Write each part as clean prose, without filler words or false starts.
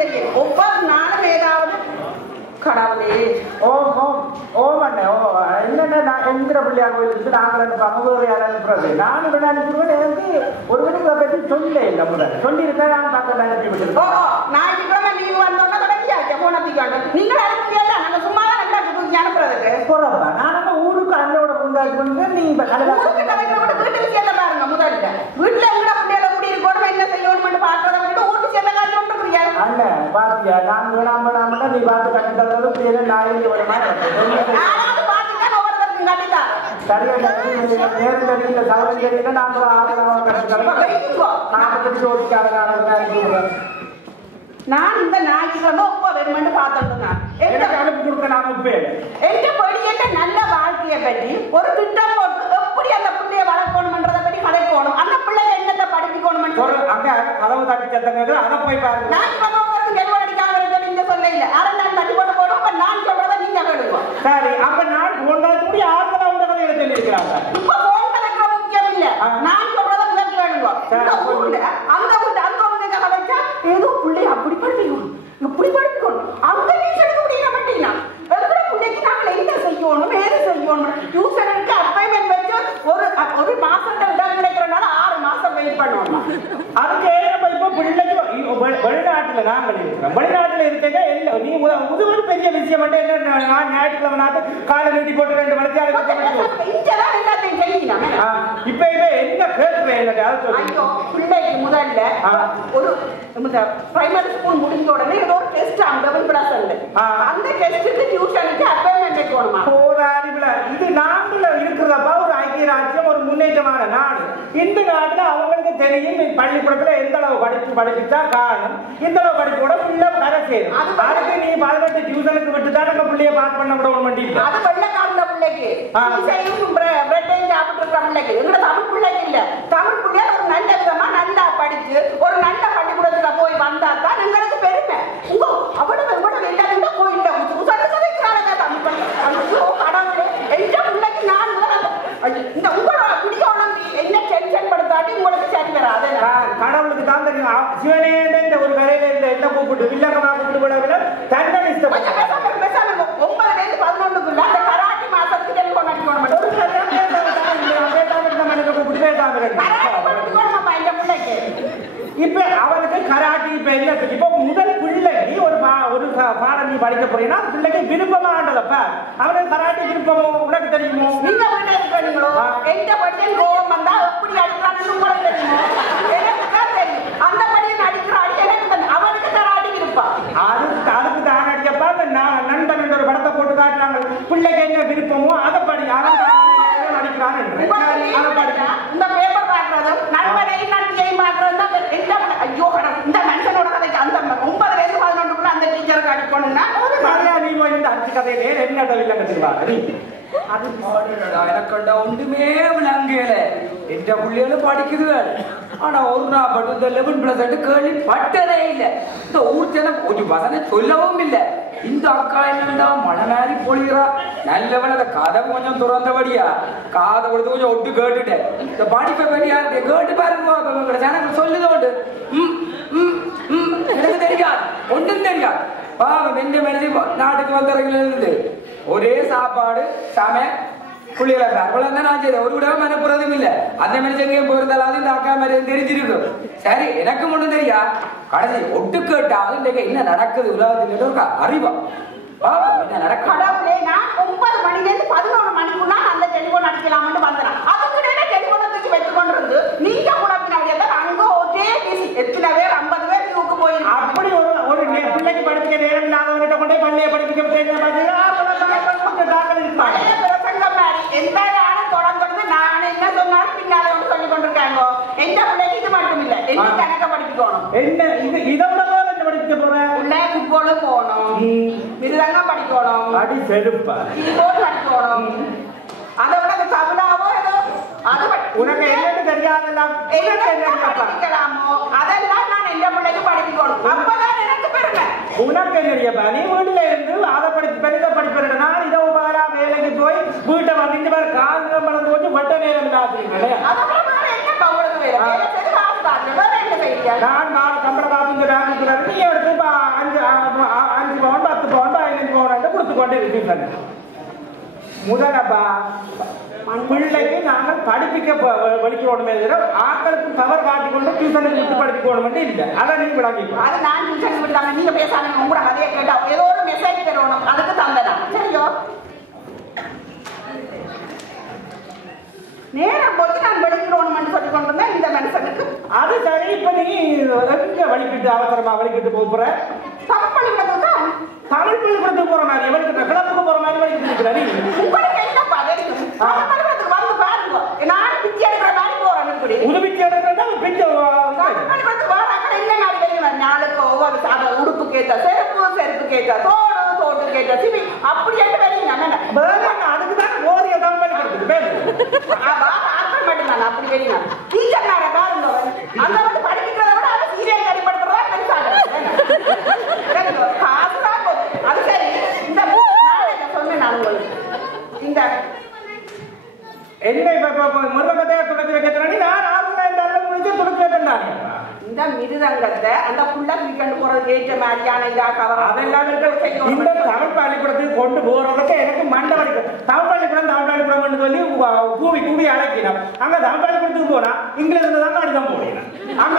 தெரியும். ஒவ்வொரு நாளும் ஏதாவது கடவுளே. ஓம் ஓம் ஓம் அண்ணே ஓ என்னென்ன நான் எந்திர பிள்ளையார் கோயிலுக்கு நாங்கள் அனுப்பாங்க வேறு யாரும் அனுப்புறது நானும் விட அனுப்பிடுவேன். எனக்கு ஒரு விடுமுறை பற்றி சொல்ல இல்லை முதல் சொல்லியிருக்கேன். நான் பக்கத்தில் அனுப்பி விட்டுருக்கேன். ஞாயிற்றுக்கிழமை நீங்க வந்தோன்னா கிடைக்காது போனதுக்காக நீங்கள் அனுப்புவீங்க. நாங்கள் சும்மா தான் ரெண்டாக்கு அனுப்புறதுக்கு போறப்பா நான் ஊருக்கு அண்ணோட முந்தாக்கி பண்ணி நீ வீட்டுக்கு செல்ல பாருங்க. முதல்ல வீட்டுல எங்கட பிள்ளைகளை கூடி இருக்கணும் என்ன செய்யணும் பார்க்கறத விட்டு வீட்டு செல்ல காட்சி ஒன்று புரியாது. அண்ணன் பாத்தியா நான் வேணாம நீ பார்த்து கட்டித்தரது பிள்ளைங்க நாளைக்கு வருமா சரியா நேரம் தெரியல சவரம் தெரியல நாங்கள் ஆதரவாக நான் இந்த ஞாயிற்றுக்கிழமை ஒப்ப வேணுமென்று பார்த்துட்டு அனுப்பி கொடுக்க நான் எங்க படிக்கிட்ட நல்ல வாழ்க்கையை பற்றி ஒரு திட்டம் போட்டு எப்படி அந்த பிள்ளைய வளர்க்கணும்ன்றதை பற்றி கதைக்கணும். அந்த பிள்ளைய என்னத்தை படிப்பிக்கணும் அங்க அளவு தாட்டி சத்தங்க அதை போய் பாருங்க. நான் நெல்வ அடிக்காம நீங்க சொல்ல இல்ல அரை நான் தட்டி போட்டு போடும். அப்ப நான் சொல்றதை நீங்க கேளுங்க. சரி அப்ப நான் ஒன்றாச்சுடி ஆறுதலா உள்ள கதையை சொல்லியிருக்கிறாங்க. இப்ப போன் கணக்கு முக்கியம் இல்ல நான் சொல்றதை முதல் கேளுங்க. அந்த கதைச்சா ஏதோ பிள்ளைய அப்படி படிக்கணும் இப்படி படிக்கணும் அங்க நீ சொல்லி முடிய மாட்டீங்கன்னா எவ்வளவு பிள்ளைக்கு நாங்கள் என்ன செய்யணும் ஏது செய்யணும் டியூஷனுக்கு அப்பாயின்மெண்ட் வச்சு ஒரு மாசத்தை விட கிடைக்கிறனால 6 மாசம் வெயிட் பண்ணணும். அதுக்கு இப்ப பிள்ளைக்கு வெளிநாட்டுல நாங்கள் இருக்கிறோம். வெளிநாட்டுல இருக்கீங்க என்ன நீ முதுகு பெரிய விஷயம் என்ன நான் ஞாயிற்றுக்கிழமை நாட்டு காலை நீட்டி போட்டு 2 மணிக்கு இங்கதான் எல்லாத்தையும் செய்யணும். இப்ப என்ன கேட்கிறேன் ஐயோ பிள்ளைக்கு முதல்ல ஒரு பிரைமரி ஸ்கூல் முடிஞ்ச உடனே ஏதோ ஒரு டெஸ்ட் அந்த டெஸ்ட்டுக்கு டியூஷனுக்கு அப்பாயின்மெண்ட் வைக்கணுமா? இது நாட்டுல இருக்கிறப்ப ஒரு ஐக்கிய ராஜ்யம் ஒரு முன்னேற்றமான நாடு. இந்த நாட்டுல அவங்களுக்கு தெரியும் பள்ளிக்கூடத்துல எந்த அளவு படிச்சுட்டா காணும் இந்த அளவு படிப்போட பிள்ளை கரை சேரும். அதுக்கு நீ 18 டியூஷனுக்கு விட்டுதான் நம்ம பிள்ளைய பாஸ் பண்ண விட மாட்டீங்க. அது வெள்ளக்காரந்த பிள்ளைக்கு பிள்ளைக்கு எங்க தமிழ் பிள்ளைக்கு இல்ல. தமிழ் பிள்ளைய ஒரு நல்ல விதமா நல்லா படிச்சு ஒரு நல்ல பள்ளிக்கூடத்துல போய் வந்தா தான் எங்களுக்கு பெருமை. அவ்வளவு எல்லாரும் கோயில்ல கடவுளே எந்த பிள்ளைக்கு நான் இந்த உங்களோட குடியோனம் என்ன டென்ஷன் படுத்தாட்டி உங்களுக்கு சரி வராது. கடவுளுக்கு தான் தெரியும். சிவனே இந்த ஒரு வேலையில இந்த என்ன கூப்பிட்டு வில்லங்கமா கூப்பிட்டு விட தண்டனை 9ல இருந்து 11க்குள்ள அந்த கராட்டி மாசத்துக்கு டெலிபோன் அடிக்கணும். இப்ப அவனுக்கு கராட்டி இப்ப என்ன இப்ப முதல் பிள்ளைக்கு ஒரு பாடம் நீ படிக்க போறீங்கன்னா பிள்ளைக்கு விருப்பமானதப்ப அவனுக்கு கராட்டி விருப்பமோ உனக்கு தெரியுமோ? நீங்க எந்த பட்டியல் கோபம் வந்தா எப்படி அடிக்கிறான்னு உங்களுக்கு தெரியுமோ? எனக்கு தான் தெரியும். அந்த படியில் அடிக்கிற அடி எனக்கு அவனுக்கு கராட்டி விருப்பம். அதுக்கு தான் அடிக்கப்பா நண்பன் என்ற ஒரு படத்தை போட்டு காட்டுறாங்க. பிள்ளைக்கு என்ன விருப்பமோ அதை படி அவன் அடிக்கிறான் இந்த பேப்பர் பாக்குறதும் நண்பனை நன்றியை பாக்குறது ஐயோ இந்த மனுஷனோட கதை அந்த 9ல இருந்து 11க்குள்ள அந்த டீச்சருக்கு அடிக்கணும்னா நீ இந்த அஞ்சு கதையிலே என்ன இல்லைங்க எனக்கண்ட ஒன்றுமே விளங்கல. எந்த பிள்ளைகளும் படிக்குதுகள். ஆனா ஒரு நாள் பட்டு இந்த 11+2 கேள்வி பட்டதே இல்லை. இந்த ஊர் ஜனம் ஒரு வசனை சொல்லவும் இல்லை. இந்த அக்கா என்னடா மழை மாதிரி பொழிகிறா நல்லவன் அந்த கதை கொஞ்சம் துறந்தபடியா காதை கொடுத்து கொஞ்சம் ஒட்டு கேட்டுட்டேன். இந்த படிப்பை பற்றியா கேட்டு பாருங்க ஜனங்கள் சொல்லுதோண்டு எனக்கு தெரியாது ஒன்றும் தெரியாது. பாவம் நெஞ்ச மனதி நாட்டுக்கு வந்தவர்கள் இருந்து ஒரே சாப்பாடு சமை புள்ளிகளை அவ்வளவு நான் செய்த ஒரு விடவும் அனுப்புறதும் இல்லை. அந்த மனுஷங்க போயிருந்தாலும் இந்த அக்கா மாதிரி தெரிஞ்சிருக்கும். சரி எனக்கு ஒன்றும் தெரியா கடைசி ஒட்டு கேட்டாலும் இன்றைக்கு என்ன நடக்குது உலகத்தில் அறிவா என்ன நடக்கும். 9 மணிலேருந்து 11 மணிக்குள்ள அந்த டெலிபோன் அடிக்கலாம்னு வந்தேன். அதுக்கிடையில டெலிபோனை தூக்கி வச்சு கொண்டு இருந்து நீங்க குழப்பினாங்க அங்க ஒரே பிசி எத்தனை பேர் 50 பேர் ஊக்கு போய் அப்படி ஒரு பிள்ளைக்கு படிக்க நேரம் இல்லாதவங்கிட்ட கொண்டே பள்ளியை படிக்க எந்த யாரும் தொடர்ந்து நான் என்ன சொன்னாலும் பின்னால சொல்லி கொண்டிருக்காங்க. எந்த பிள்ளைக்கு இது மட்டும் இல்ல என்ன கணக்க படிக்கணும். என்ன இதோட படிக்க போறேன் ஃபுட்பாலும் போகணும் மிருதங்கம் படிக்கணும் அடி செருப்பா கீபோர்டு படிக்கணும். அதை விட தமிழாவோ ஏதோ அது உனக்கு என்னன்னு தெரியாதெல்லாம் படிக்கலாமோ அதெல்லாம் நான் எந்த பிள்ளைக்கு படிக்கணும். அப்பதான் எனக்கு பெருமை. உனக்கு என்னடியப்பா நீ வீட்டுல இருந்து அதை பெரித படிப்பேன். நான் இதை உபகாரா வேலைக்கு போய் வீட்டை வந்து வேற காலம் மறந்து போச்சு வட்ட நேரம் என்ன நான் நாலு கம்பளை காப்பு இந்த பேங்க்கு எடுத்து 5 பவுன் 10 பவுன் 15 பவுன் கொடுத்து கொண்டு இருக்கீங்க. முதலப்பா பிள்ளைக்கு நாங்கள் படிப்பிக்க வலிக்கணுமே ஆக்களுக்கு கவர் காட்டி கொண்டு டியூஷனுக்கு விட்டு படிக்கணும் இல்லை. அதை நீங்க விடாதீங்க. அது நான் டியூஷன் விட்டாங்க. நீங்க பேசாதீங்க. உங்களோட கதையை கேட்டா ஏதோ ஒரு மெசேஜ் தரணும். அதுக்கு தந்தனா சரியோ நேரம் போய் நான் படிக்கணும்னு சொல்லி கொண்டு வந்தேன் இந்த மனுஷனுக்கு. அது சரி. இப்ப நீ எங்க வலிக்கிட்டு அவசரமா வலிக்கிட்டு போற? தமிழ் பள்ளிக்கூடத்துக்கு தான். தமிழ் பள்ளிக்கூடத்துக்கு போற மாதிரி வலிக்கிட்ட கிளப்புக்கு போற மாதிரி வலிக்கிட்டு இருக்கிறாரு. உங்களுக்கு என்னப்பா தெரியும்? தமிழ் பள்ளிக்கூடத்துக்கு வந்து பாருங்க. நான் பிச்சை எடுக்கிற மாதிரி போறேன். இப்படி உதவிக்கு எடுக்கிறதா பிச்சை தமிழ் பள்ளிக்கூடத்துக்கு வராங்க. இல்ல நாடு வெளியே நாளுக்கு ஒவ்வொரு உடுப்பு கேட்ட செருப்பு கேட்ட தோடு கேட்ட சிவி அப்படி என்று வெளியே அதுக்குதான் ஓரிய தமிழ் பள்ளிக்கூடத்துக்கு பேரு. அப்படி வெளியே டீச்சர் நாட பாருங்க. அந்த வந்து படிக்கிறத விட அதை சீரியல் அடிப்படுத்துறதா பெருசாக அது சரி. இந்த நான் என்ன சொன்னேன் நான் உங்களுக்கு இந்த என்ன முருகத்தையா துடைச்சு வைக்கிறேன். நான் முடிச்சு துடைச்சு வைக்கிறேன். இந்த மிருதங்கத்தை அந்த புள்ள வீக்கெண்டு போறது ஏற்ற மாதிரியான இதா கவர் அதெல்லாம் இந்த தமிழ் பள்ளிக்கூடத்துக்கு கொண்டு போறதுக்கு எனக்கு மண்டை வலிக்கும். தமிழ் பள்ளிக்கூடம் சொல்லி கூவி அழைக்கணும். அங்க தமிழ் பள்ளிக்கூடத்துக்கு போனா இங்கிலீஷ்ல தான் அடிதான் போனேன். அங்க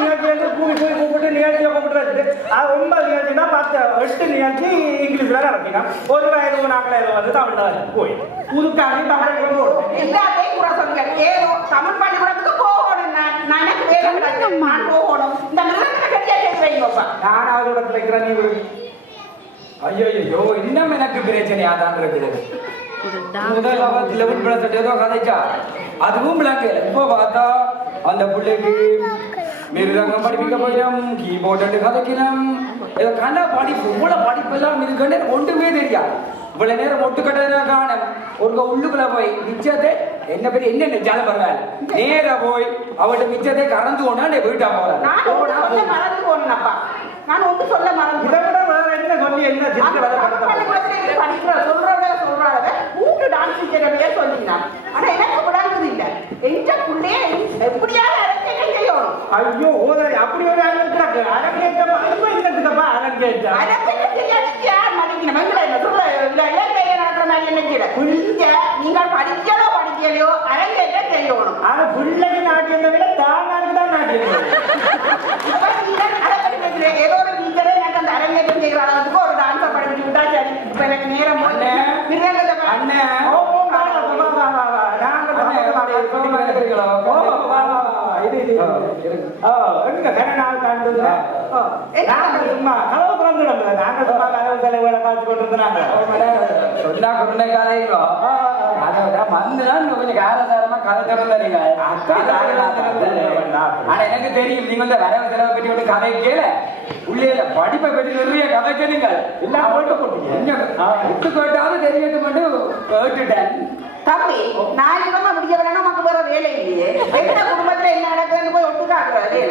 நிகழ்ச்சி கூவி கூப்பிட்டு நிகழ்ச்சியை கூப்பிட்டு வச்சுட்டு 9 நிகழ்ச்சினா 8 நிகழ்ச்சி இங்கிலீஷ்ல இறக்கினோம். ஒரு வயது நாட்கள் வந்து தமிழ் போய் புதுக்காக தமிழ் பள்ளிக்கூடம் எல்லாத்தையும் கூட சொல்லுங்க. ஏதோ தமிழ் பள்ளிக்கூடத்துக்கு போகணும். எனக்கு வேற நான் போகணும். இந்த மிருதங்கத்தை கட்டியா கேட்டு வைங்கப்பா. நான் அவரோட கிடைக்கிறேன். நீ ஐயோ இன்னும் எனக்கு பிரச்சனையா தான் இருக்குது. முதல் 11 ஏதோ கதைச்சா அதுவும் விளக்கு. இப்போ பார்த்தா அந்த பிள்ளைக்கு மிருதங்கம் படிப்பிக்க போயிடும், கீபோர்டு கதைக்கணும், ஏதோ கண்ணா படிப்பு இவ்வளவு படிப்பு எல்லாம் இருக்குன்னு ஒன்றுமே தெரியா. இவ்வளவு நேரம் ஒட்டுக்கட்டா காணும். ஒரு உள்ளுக்குள்ள போய் மிச்சத்தை என்ன பெரிய என்ன ஜாலம் பரவாயில்ல நேர போய் அவட்ட மிச்சத்தை கறந்து கொண்டா வீட்டா போறேன். மறந்து போனப்பா நான் ஒன்று சொல்ல மறந்து இதை விட என்ன சொல்லி என்ன சொல்றாங்க 3 டான்ஸ் டீச்சர் சொன்னீங்க. ஆனா எனக்கு விடாது இல்ல. எந்த புள்ளைய எப்படியாவது அரங்கேற்றம் செய்யணும். ஐயோ அப்படி ஒரு அரங்கேற்றம் யார் மதிக்கணும்? என்ன சொல்ல நீங்கள் படிக்கலையோ அரங்கேற்றம் செய்யணும். ஆனா பிள்ளைக்கு நாட்டியதை விட தானாக்கு தான் நாட்டியம். ஏதோ ஒரு டீச்சரே எனக்கு அந்த அரங்கேற்றம் செய்கிற அளவுக்கு ஒரு டான்ஸை படிச்சு விட்டா சரி. இப்ப எனக்கு நேரம் சும்மா கலவு பிறந்துடும். நாங்க சும்மா கலவு தலைவரை காய்ச்சி கொண்டிருந்தாங்க. சொன்னா கொண்டை காலையோ கொஞ்சம் காரசாரமா கதை திறந்தீங்க. ஆனா எனக்கு தெரியும் நீங்க வந்து வரவு செலவை பற்றி ஒன்று கதை கேள உள்ளே படிப்பை பற்றி நிறைய கதை கேளுங்க. எல்லாம் விட்டு கேட்டாலும் தெரியட்டும் கேட்டுட்டேன். தம்பி நான் இடமா முடிய வேணா நமக்கு வேற வேலை இல்லையே. எந்த குடும்பத்துல என்ன நடக்குதுன்னு போய் ஒட்டு காட்டுறாரு.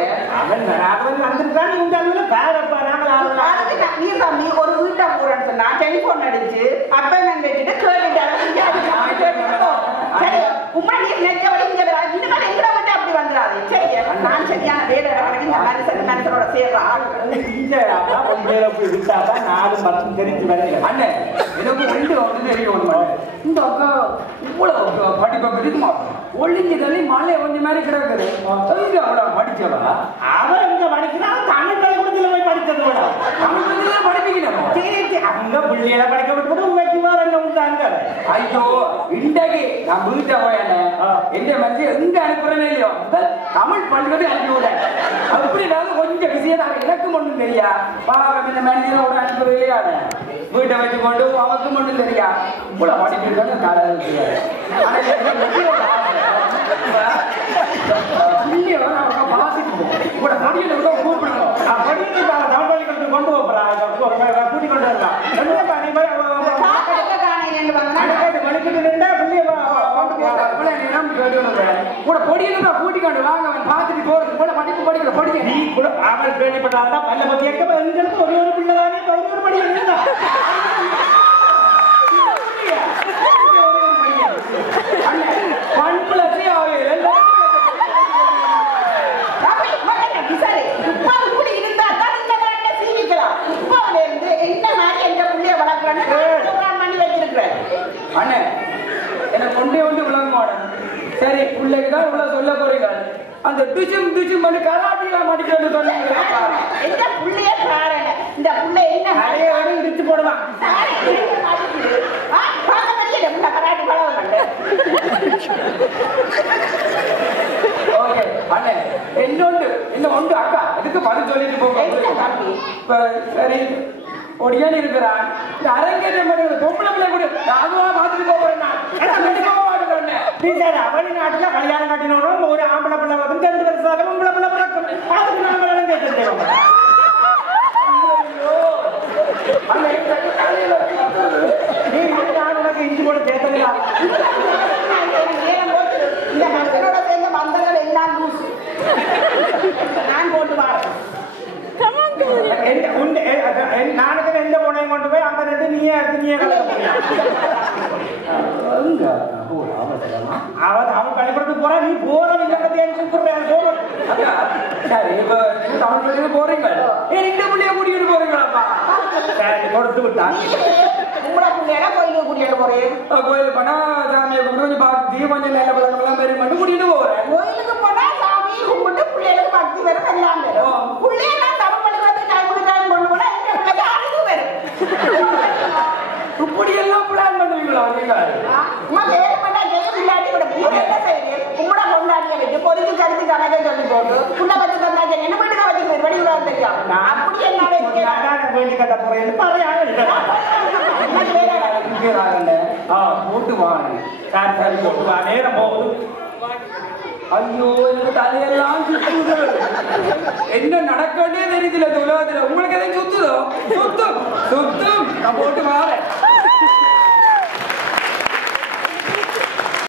நீ தம்பி ஒரு வீட்டை போறேன்னு சொன்னா டெலிபோன் அடிச்சு அப்பாயின்மெண்ட் வச்சுட்டு உமா நீர் நெஞ்ச வலிங்க இந்த மாதிரி எங்கட விட்டு அப்படி வந்துடாது. சரி நான் சரியான வேலை இந்த மனுஷனோட சேர்ற ஆள் விட்டாதான் 4 மரம் தெரிஞ்சு வரல. அண்ணே எனக்கு 2 ஒன்று தெரியும். இந்த அக்கா இவ்வளவு படிப்பை இருக்குமா ஒளிஞ்சதள்ளி மழை கொஞ்சம் மாதிரி கிடக்குது. எங்க அவ்வளவு படிச்சவா அவன் இங்க படிக்கிறா தமிழ் பள்ளிக்கூடத்துல போய் படிச்சது விட தமிழ் பள்ளியில படிப்பிக்கணும். அங்க பிள்ளையில படிக்க விட்டு உண்மைக்கு வேற என்ன உண்டாங்க. ஐயோ இன்றைக்கு நான் வீட்டை போயேன். எந்த மனுஷன் எங்க அனுப்புறேன்னு இல்லையோ தமிழ் பள்ளிக்கூடம் அனுப்பி விட அப்படி நான் கொஞ்சம் விஷயம் எனக்கும் ஒண்ணும் தெரியா. பாவம் இந்த மனுஷனோட அனுப்பவே ஆட வீட்டை வச்சு கொண்டு அவனுக்கும் ஒண்ணும் தெரியா. இவ்வளவு படிக்கிறது காலையில் தெரியாது. கொண்டு கூட்டி கொண்டு வரலாம். கூட்டிக்கொண்டு வாங்க பார்த்துட்டு போறது படிப்பு படிக்கிற படிக்க நீ கூட அவள் கேள்விப்பட்டால்தான் பல்ல பத்தி எங்களுக்கு ஒரே ஒரு பிள்ளைதானே 11 படி இருந்தா தான் இவ்வளவு சொல்ல போறீங்க அந்த துஜும் துஜும் பண்ணி கராட்டில மாட்டிக்கிட்டு சொன்னீங்க இந்த புள்ளைய பாருங்க இந்த புள்ளை என்ன நிறைய வடி இடிச்சு போடுவான் கராட்டி பழம் ஓகே அண்ணே இன்னொன்று அக்கா இதுக்கு பதில் சொல்லிட்டு போங்க சரி ஒடியான் இருக்கிறான் இந்த அரங்கேற்றம் பண்ணி பொம்பளை பிள்ளை கூட அதுவா பார்த்துட்டு போறேன் அவளி நாட்டுல கல்யாணம் கட்டினோம் ஒரு ஆம்பளை பிள்ளை வந்து 2 வருஷம் பொம்பளை பிள்ளை பிறக்கும் அதுக்கு நாம கேட்டு நான் உனக்கு இஞ்சி போட சேர்த்தலையா இந்த மகனோட சேர்ந்த பந்தங்கள் எல்லாம் லூசு நான் போட்டு பாருங்க நானுக்கு எந்த பொண்ணையும் கொண்டு போய் அங்க நின்று நீயே எடுத்து நீயே அவன் கழிப்பறதுக்கு போற நீ போற போறீங்க இந்த பிள்ளைய கூட்டிட்டு போறீங்களாப்பா கொடுத்து விட்டான் உங்களோட பிள்ளையா கோயிலுக்கு கூட்டிட்டு போறேன் கோயிலுக்கு போனா சாமியை கும்பிட்டு பார்த்து கொஞ்சம் நல்ல பழக்கம் எல்லாம் பெரிய மட்டும் கூட்டிட்டு போறேன் கோயிலுக்கு போனா சாமி கும்பிட்டு பிள்ளைகளுக்கு பக்தி வரும் எல்லாம் வரும் பிள்ளைய நான் தமிழ் பள்ளிக்கூடத்துக்கு நான் கொடுத்தாலும் கொண்டு போனா எங்க பிள்ளைக்கு அழகு வரும் இப்படி எல்லாம் பிளான் பண்ணுவீங்களா நீங்க அம்மா வேலை பண்ணா ஜெயம் இல்லாட்டி கூட நீங்க என்ன செய்யுங்க உங்களோட கொண்டாடிய வச்சு பொறுத்து கருத்து கணக்கை சொல்லி போட்டு புள்ள வச்சு தந்தா என்ன பண்ணிட்டு வச்சுக்கிறேன் வெளியூராக தெரியும் அப்படி என்னால வேண்டி கட்ட போறேன் போட்டு வாங்க நேரம் போகுது ஐயோ எனக்கு தலையெல்லாம் சுத்துது என்ன நடக்கவே தெரியுதுல இந்த உலகத்துல உங்களுக்கு எதையும் சுத்துதோ சுத்தும் நான் போட்டு வாரேன்